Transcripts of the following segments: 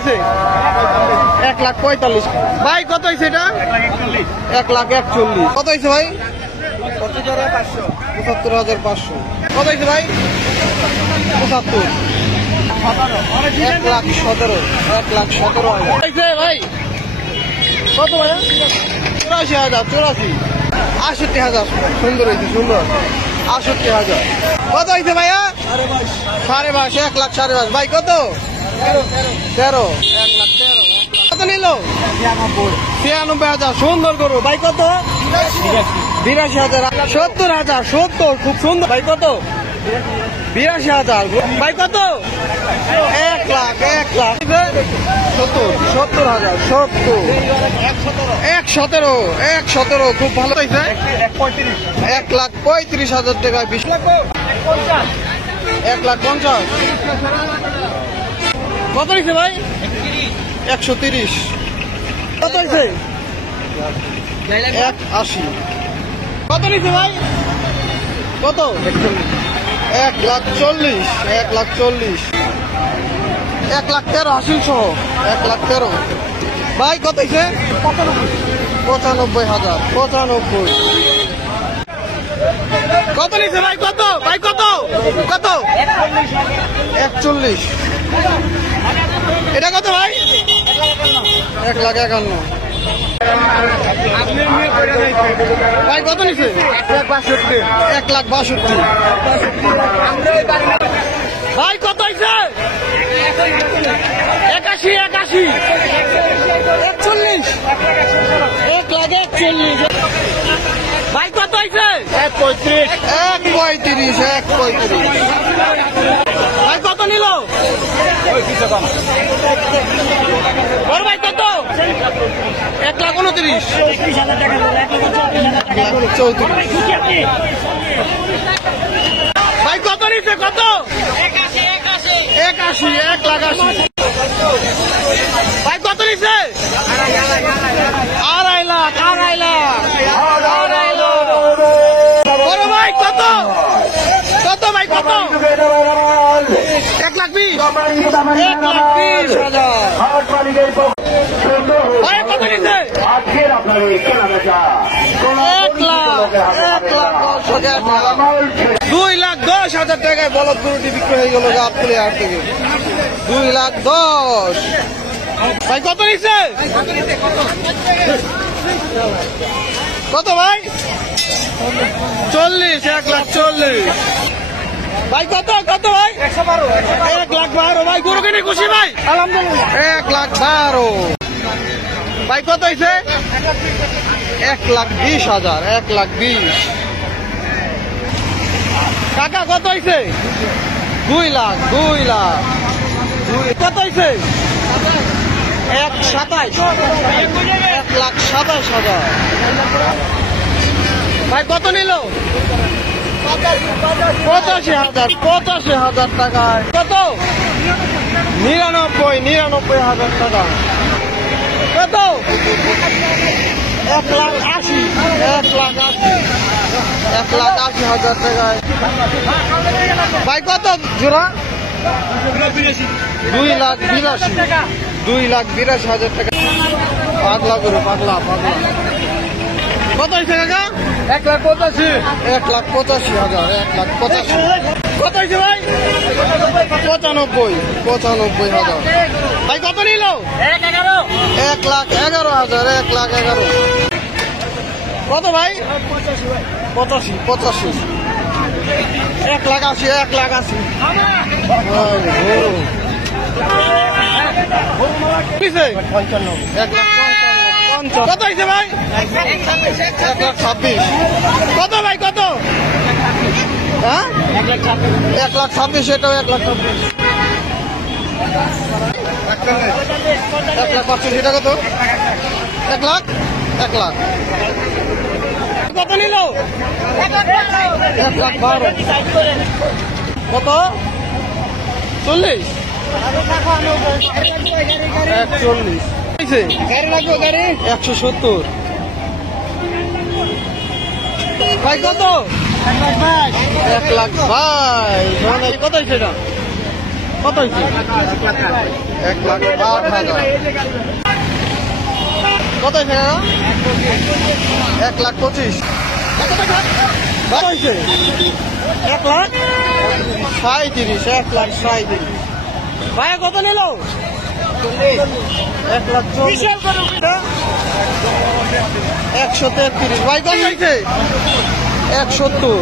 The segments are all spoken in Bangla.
হয়েছে? 1,45,000। ভাই কত হয়েছে এটা? 1,41,000। কত হয়েছে ভাই? 75,500। কত হয়েছে ভাই? 75। 1,17,000। 1,17,000 হয়েছে ভাই। কত ভাই? 84,000। 68,000। সুন্দর হয়েছে, সুন্দর। 68,000। কত হয়েছে ভাইয়া? 22,500। 1,22,500। ভাই কত? 13। 1,13,000। কত নিল? 96,000। সুন্দর করো ভাই। কত? 82,000। 70,000। 70 খুব সুন্দর। ভাই কত? 82,000। ভাই কত? 1,00,000। 70,000। 1,17,000 খুব ভালো হয়েছে। 1,35,000 টাকায় 1,50,000। কত হয়েছে ভাই? 130। কত হয়েছে? 1,80। কত নিচ্ছে ভাই? কত? 1,40,000। 1,40,000। 1,13,000 হাসিল সহ। 1,13,000। ভাই কত হয়েছে? 95,000। 95। কত নিচ্ছে ভাই? কত ভাই? কত? কত? 41। এটা কত ভাই? 1,51,000। ভাই কত নিচ্ছে? 1,62,000। ভাই কত হয়েছে? 81। 41। 1,41,000। ভাই কত হয়েছে? 1,35,000। 1,35,000। ভাই কত নিল? বড় ভাই কত? 1,29,000। 1,34,000। ভাই কত নিচ্ছে? কত? 81। 1,80,000। ভাই কত নিচ্ছে? 2,50,000। বড় ভাই কত? কত ভাই? কত? 1,20,000। 1,20,000। ভাই কত নিচ্ছে? 2,10,000 টাকায় বলদ গরুটি বিক্রি হয়ে গেল গাবতলী হাট থেকে। 2,10,000। ভাই কত নিচ্ছে? কত ভাই? 40। 1,40,000। ভাই কত? কত ভাই? 1,12,000। ভাই গরু কিনে খুশি ভাই? আলহামদুলিল্লাহ। 1,12,000। ভাই কত হয়েছে? 1,20,000। 1,20,000। কাকা কত হয়েছে? 2,00,000। 2,00,000। কত হয়েছে? 1,27,000। 1,27,000। ভাই কত নিল? 85,000। 85,000 টাকায়। কত? 99,000 টাকা। কত? 1,80,000। 1,80,000 টাকায়। ভাই কত জোড়া? 2,82,000। 2,82,000 টাকা। পাগলা গরু, পাগলা। কত হয়েছে কাকা? 1,85,000। 1,85,000। 1,85,000। কত হয়েছে ভাই? 95,000। ভাই কত নিল? 1,11,000। 1,11,000। কত ভাই? 85। 1,80,000। 1,80,000। কত হয়েছে ভাই? 1,26,000। কত ভাই? কত? হ্যাঁ, 1,26,000। এটাও 1,26,000। 1,85,000। এটা কত? 1,00,000। 1,00,000। কত নিল? 1,12,000। কত? 40। 1,40,000। 170। ভাই কত? 1,20,000। কত হয়েছে এটা? কত হয়েছে? 1,08,000। কত হয়েছে? 1,25,000। কত হয়েছে? 1,37,000। 1,37,000। ভাইয়া কত নিল? 1,40,000। 133। ভাই কত হয়েছে? 170।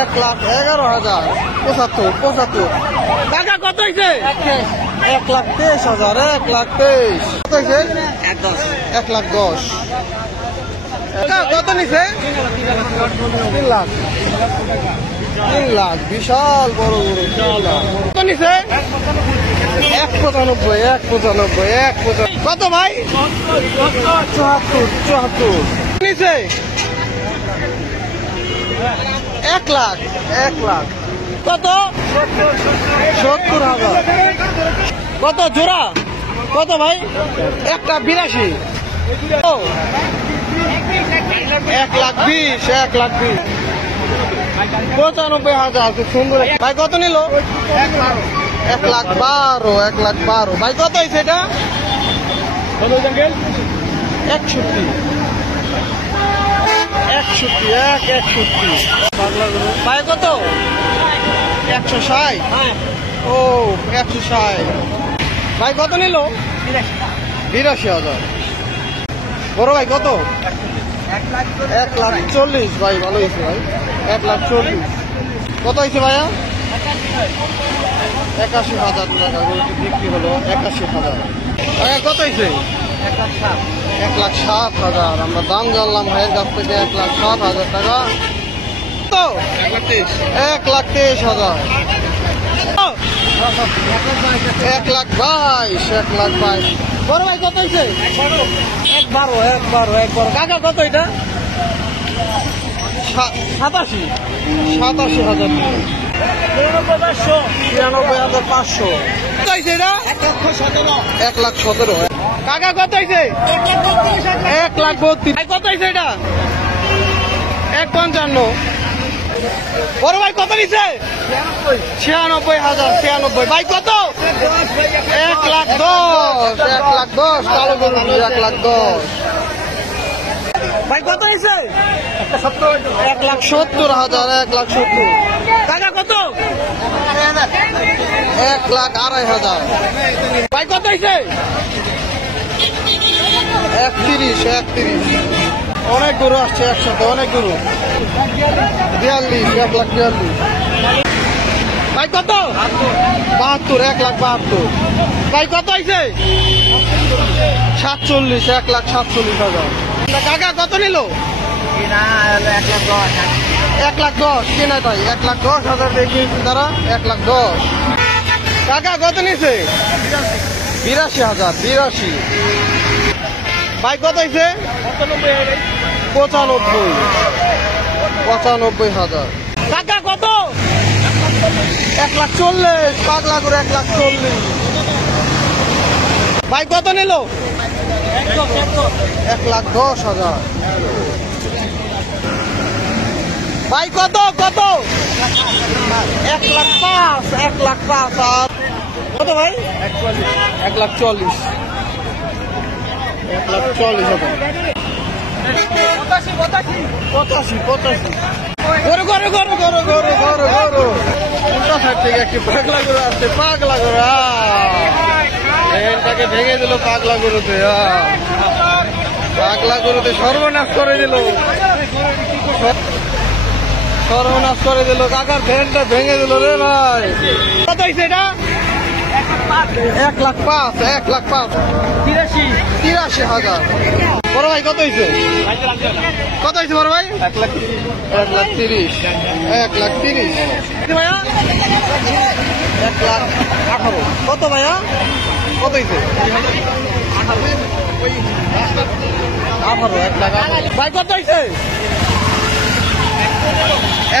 1,11,000। 75। টাকা কত হয়েছে? 1,23,000। 1,23,000। কত হয়েছে? 1,10,000। কত নিছে? 3 লাখ। 3 লাখ। বিশাল বড় বড় 3 লাখ। কত নিছে? 1,95,000। কত ভাই? 74 নিছে। 1 লাখ। কত? 70,000। কত জোড়া? কত ভাই? একটা 82। 1,20,000। 1,20,000। 95,000। খুব সুন্দর ভাই। কত নিল? 1,12,000। 1,12,000। ভাই কত হয়েছে এটা? 61। 61। ভাই কত? 160। ও 160। ভাই কত নিল? 82,000। বড় ভাই কত? 1,40,000। ভাই ভালো হয়েছে ভাই। 1,40,000। কত হয়েছে ভাইয়া? 81,000 টাকা বিক্রি হলো। 81,000। ভাইয়া কত হয়েছে? 1,07,000। আমরা দাম জানলাম ভাইয়ের কাছ থেকে। 1,07,000 টাকা। তো 1,23,000। 1,22,000। বড় ভাই কত হয়েছে? 1,12,000। কাকা কত এটা? 87,000। 93,500। কত হয়েছে এটা? 1,17,000। কাকা কত হয়েছে? 1,32,000। কত হয়েছে এটা? 1,55,000। বড় ভাই কত নিছে? 96,000। 96। ভাই কত? 1,10,000। 1,10,000। কালো গরু 1,10,000। ভাই কত হয়েছে? 1,70,000। 1,70,000। টাকা কত? 1,02,500। ভাই কত হয়েছে? 31। অনেক গরু আসছে একসাথে। অনেক গরু। 42। 1,42,000। ভাই কত? 72। 1,72,000। ভাই কত হয়েছে? 47। 1,47,000। কাকা কত নিল? 1,10,000। কেনা তাই 1,10,000 দেখি তারা। 1,10,000। কাকা কত নিছে? 82,000। 82। ভাই কত হয়েছে? 95,000। কাকা কত? 1,40,000। পাগলা করে 1,40,000। ভাই কত নিল? 1,10,000। ভাই কত? 1,05,000। 1,05,000। কত ভাই? 1,40,000। 1,40,000। 85। গরু উল্টা সাইড থেকে একটি পাগলা গরু আসছে। পাগলা গরু এটাকে ভেঙে দিল। পাগলা গরুতে সর্বনাশ করে দিল। কাকার ভ্যানটা ভেঙে দিল রে ভাই। কত হয়েছে এটা? 1,05,000। 1,05,000। 83,000। বড় ভাই কত হয়েছে? কত হয়েছে বড় ভাই? 1,30,000। 1,30,000। ভাইয়া 1,18,000। কত ভাইয়া? কত হয়েছে? 18,000। 1,18,000। ভাই কত হয়েছে?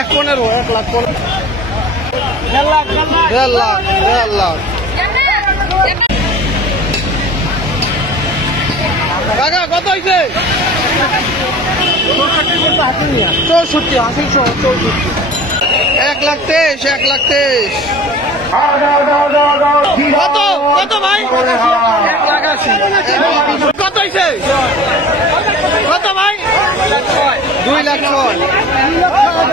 1,15,000। 1,15,000। 1,50,000। 1,50,000। কাকা কত হয়েছে? 64। 64। 1,23,000। 1,23,000। কত কত ভাই? 1,80,000। কত হয়েছে? কত ভাই? 2,06,000।